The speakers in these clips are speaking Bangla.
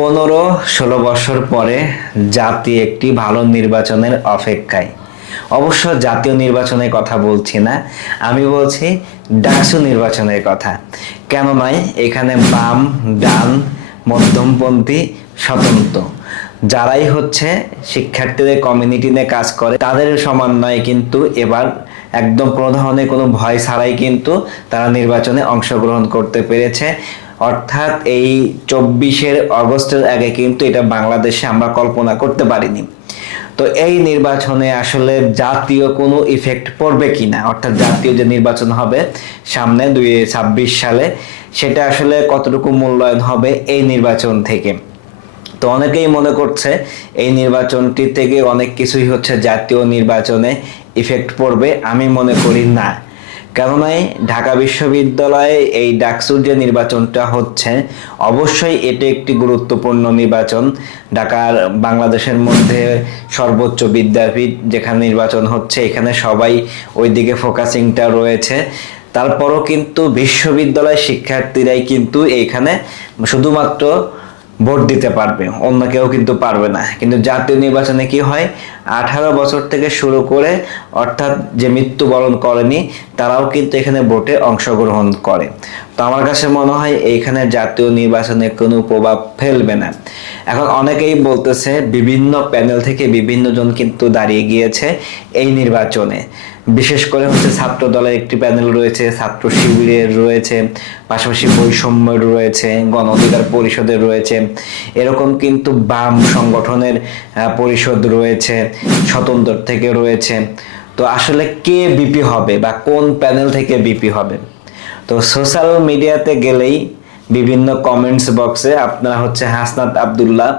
পনেরো, ষোলো বছর পরে জাতি একটি ভালো নির্বাচনের অপেক্ষায়। অবশ্য জাতীয় নির্বাচনের কথা বলছি না, আমি বলছি ডাকসু নির্বাচনের কথা। কেন নয় এখানে বাম, ডান, মধ্যমপন্থী, স্বতন্ত্র। যারাই হচ্ছে শিক্ষার্থীদের কমিউনিটি নিয়ে কাজ করে, তাদের সমন্বয়ে কিন্তু এবার একদম কোনো ধরনের কোনো ভয় ছাড়াই কিন্তু তারা নির্বাচনে অংশগ্রহণ করতে পেরেছে। অর্থাৎ এই চব্বিশের অগস্টের আগে কিন্তু এটা বাংলাদেশে আমরা কল্পনা করতে পারিনি। তো এই নির্বাচনে আসলে জাতীয় কোনো ইফেক্ট পড়বে কিনা? অর্থাৎ জাতীয় যে নির্বাচন হবে সামনে দুই ছাব্বিশ সালে, সেটা আসলে কতটুকু মূল্যায়ন হবে এই নির্বাচন থেকে? তো অনেকেই মনে করছে এই নির্বাচনটি থেকে অনেক কিছুই হচ্ছে জাতীয় নির্বাচনে ইফেক্ট পড়বে। আমি মনে করি না। কেননা এই ঢাকা বিশ্ববিদ্যালয়ে এই ডাকসুর যে নির্বাচনটা হচ্ছে, অবশ্যই এটি একটি গুরুত্বপূর্ণ নির্বাচন। ঢাকার বাংলাদেশের মধ্যে সর্বোচ্চ বিদ্যাপীঠ যেখানে নির্বাচন হচ্ছে, এখানে সবাই ওইদিকে ফোকাসিংটা রয়েছে। তারপরও কিন্তু বিশ্ববিদ্যালয় শিক্ষার্থীরাই কিন্তু এইখানে শুধুমাত্র ভোট দিতে পারবে, অন্য কেউ কিন্তু পারবে না। কিন্তু জাতীয় নির্বাচনে কি হয়? আঠারো বছর থেকে শুরু করে অর্থাৎ যে মৃত্যুবরণ করেনি, তারাও কিন্তু এখানে ভোটে অংশগ্রহণ করে। তো আমার কাছে মনে হয়, এইখানে জাতীয় নির্বাচনে কোনো প্রভাব ফেলবে না। এখন অনেকেই বলতেছে বিভিন্ন প্যানেল থেকে বিভিন্ন জন কিন্তু দাঁড়িয়ে গিয়েছে এই নির্বাচনে। বিশেষ করে হচ্ছে ছাত্র দলের একটি প্যানেল রয়েছে, ছাত্র শিবিরের রয়েছে, পাশাপাশি বৈষম্যের রয়েছে, গণ অধিকার পরিষদের রয়েছে। এরকম কিন্তু বাম সংগঠনের পরিষদ রয়েছে, স্বতন্ত্র থেকে রয়েছে। তো আসলে কে বিপি হবে বা কোন প্যানেল থেকে বিপি হবে? তো সোশ্যাল মিডিয়াতে গেলেই বিভিন্ন কমেন্টস বক্সে আপনারা হচ্ছে হাসনাত আব্দুল্লাহ,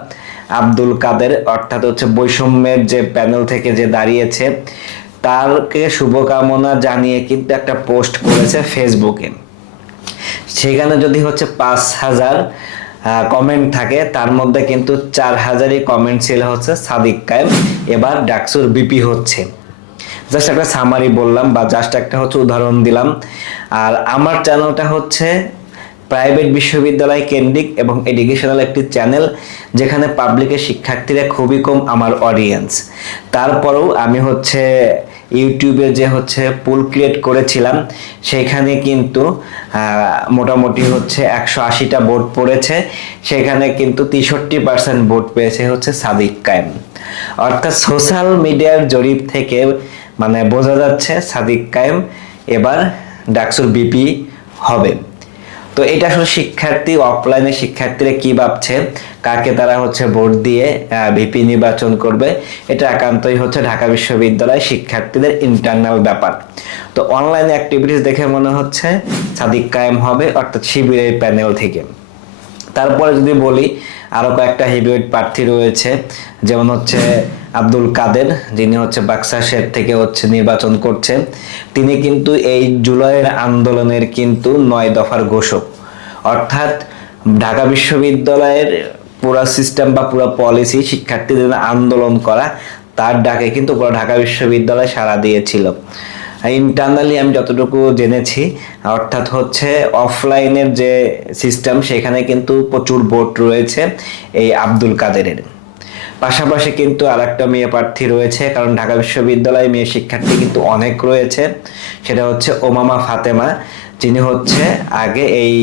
আব্দুল কাদের, অর্থাৎ হচ্ছে বৈষম্যের যে প্যানেল থেকে যে দাঁড়িয়েছে, তারকে শুভকামনা জানিয়ে কিন্তু একটা পোস্ট করেছে ফেসবুকে সেখানে যদি হচ্ছে পাঁচ হাজার কমেন্ট থাকে, তার মধ্যে কিন্তু চার হাজারই কমেন্ট ছিল হচ্ছে সাদিক কায়েম, এবার ডাকসুর বিপি হচ্ছে। জাস্ট একটা সামারি বললাম বা জাস্ট একটা হচ্ছে উদাহরণ দিলাম। আর আমার চ্যানেলটা হচ্ছে প্রাইভেট বিশ্ববিদ্যালয় কেন্দ্রিক এবং এডুকেশনাল একটি চ্যানেল যেখানে পাবলিকের শিক্ষার্থীরা খুবই কম আমার অডিয়েন্স তারপরেও আমি হচ্ছে ইউটিউবে যে হচ্ছে পুল ক্রিয়েট করেছিলাম, সেখানে কিন্তু মোটামুটি হচ্ছে একশো আশিটা ভোট পড়েছে, সেখানে কিন্তু তেষট্টি পার্সেন্ট ভোট পেয়েছে হচ্ছে সাদিক কায়েম। অর্থাৎ সোশ্যাল মিডিয়ার জরিপ থেকে মানে বোঝা যাচ্ছে সাদিক কায়েম এবার ডাকসুর বিপি হবে। তো এটা আসলে শিক্ষার্থী অফলাইনে শিক্ষার্থীরা কি ভাবছে? কাকে তারা হচ্ছে ভোট দিয়ে ভিপি নির্বাচন করবে? এটা একান্তই হচ্ছে ঢাকা বিশ্ববিদ্যালয় শিক্ষার্থীদের ইন্টারনাল ব্যাপার। তো অনলাইন অ্যাক্টিভিটিস দেখে মনে হচ্ছে সাদিক কায়েম হবে অর্থাৎ শিবিরের প্যানেল থেকে। তারপরে যদি বলি, আরও কয়েকটা হেভিওয়েট প্রার্থী রয়েছে, যেমন হচ্ছে আব্দুল কাদের, যিনি হচ্ছে বাক্সা শের থেকে হচ্ছে নির্বাচন করছেন, তিনি কিন্তু এই জুলাইয়ের আন্দোলনের কিন্তু নয় দফার ঘোষক। অর্থাৎ ঢাকা বিশ্ববিদ্যালয়ের পুরা সিস্টেম বা পুরো পলিসি শিক্ষার্থীদের আন্দোলন করা, তার ডাকে কিন্তু পুরো ঢাকা বিশ্ববিদ্যালয় সাড়া দিয়েছিল। ইন্টারনালি আমি যতটুকু জেনেছি, অর্থাৎ হচ্ছে অফলাইনের যে সিস্টেম সেখানে কিন্তু প্রচুর ভোট রয়েছে এই আব্দুল কাদেরের। পাশাপাশি কিন্তু আর একটা মেয়ে প্রার্থী রয়েছে, কারণ ঢাকা বিশ্ববিদ্যালয়ে মেয়ে শিক্ষার্থী কিন্তু অনেক রয়েছে। সেটা হচ্ছে ওমামা ফাতেমা, যিনি হচ্ছে আগে এই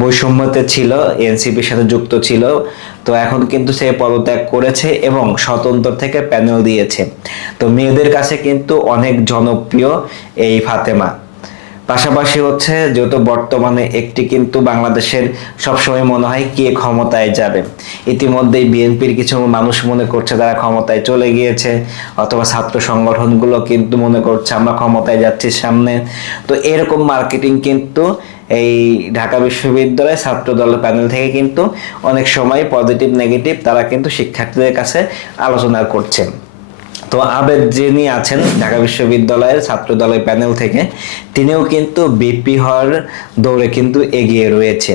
বৈষম্যতে ছিল, এনসিপির সাথে যুক্ত ছিল, তো এখন কিন্তু সে পদত্যাগ করেছে এবং স্বতন্ত্র থেকে প্যানেল দিয়েছে। তো মেয়েদের কাছে কিন্তু অনেক জনপ্রিয় এই ফাতেমা। পাশাপাশি হচ্ছে যেহেতু বর্তমানে একটি কিন্তু বাংলাদেশের সবসময় মনে হয় কে ক্ষমতায় যাবে। ইতিমধ্যেই বিএনপির কিছু মানুষ মনে করছে তারা ক্ষমতায় চলে গিয়েছে, অথবা ছাত্র সংগঠনগুলো কিন্তু মনে করছে আমরা ক্ষমতায় যাচ্ছি সামনে। তো এরকম মার্কেটিং কিন্তু এই ঢাকা বিশ্ববিদ্যালয় ছাত্র দলের প্যানেল থেকে কিন্তু অনেক সময় পজিটিভ, নেগেটিভ তারা কিন্তু শিক্ষার্থীদের কাছে আলোচনা করছেন। তো আবেদ যিনি আছেন ঢাকা বিশ্ববিদ্যালয়ের ছাত্র দলের প্যানেল থেকে, তিনিও কিন্তু বিপি হওয়ার দৌড়ে কিন্তু এগিয়ে রয়েছে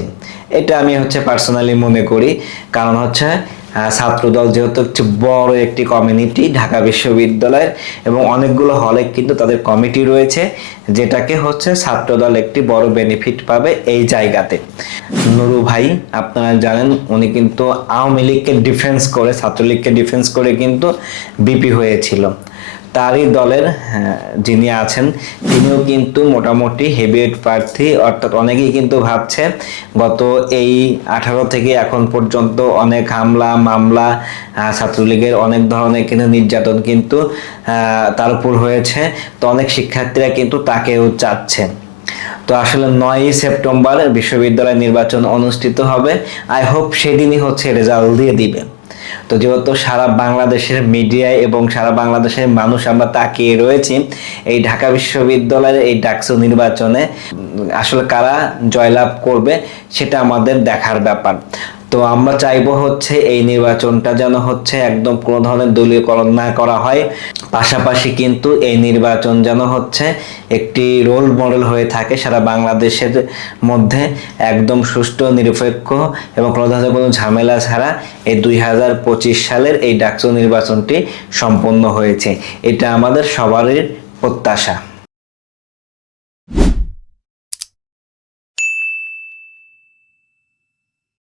এটা আমি হচ্ছে পার্সোনালি মনে করি। কারণ হচ্ছে ছাত্রদল যেহেতু একটি বড় একটি কমিউনিটি ঢাকা বিশ্ববিদ্যালয়ের এবং অনেকগুলো হলে কিন্তু তাদের কমিটি রয়েছে, যেটাকে হচ্ছে ছাত্রদল একটি বড় বেনিফিট পাবে এই জায়গাতে। নুরু ভাই, আপনারা জানেন, উনি কিন্তু আওয়ামী লীগকে ডিফেন্স করে, ছাত্রলীগকে ডিফেন্স করে কিন্তু বিপি হয়েছিল। তারই দলের হ্যাঁ, যিনি আছেন তিনিও কিন্তু মোটামুটি হেভিওয়েট প্রার্থী অর্থাৎ অনেকেই কিন্তু ভাবছে গত এই আঠারো থেকে এখন পর্যন্ত অনেক হামলা মামলা ছাত্রলীগের অনেক ধরনের কিন্তু নির্যাতন কিন্তু তার উপর হয়েছে। তো অনেক শিক্ষার্থীরা কিন্তু তাকেও চাচ্ছে। তো আসলে নয়ই সেপ্টেম্বর বিশ্ববিদ্যালয় নির্বাচন অনুষ্ঠিত হবে। আই হোপ সেদিনই হচ্ছে রেজাল্ট দিয়ে দিবে। তো যেহেতু সারা বাংলাদেশের মিডিয়ায় এবং সারা বাংলাদেশের মানুষ আমরা তাকিয়ে রয়েছি, এই ঢাকা বিশ্ববিদ্যালয়ের এই ডাকসু নির্বাচনে আসলে কারা জয়লাভ করবে সেটা আমাদের দেখার ব্যাপার। তো আমরা চাইব হচ্ছে এই নির্বাচনটা যেন হচ্ছে একদম কোনো ধরনের দলীয়করণ না করা হয়। পাশাপাশি কিন্তু এই নির্বাচন যেন হচ্ছে একটি রোল মডেল হয়ে থাকে সারা বাংলাদেশের মধ্যে একদম সুষ্ঠু, নিরপেক্ষ এবং প্রধানত কোনো ঝামেলা ছাড়া এই দুই হাজার পঁচিশ সালের এই ডাকসু নির্বাচনটি সম্পন্ন হয়েছে। এটা আমাদের সবারই প্রত্যাশা।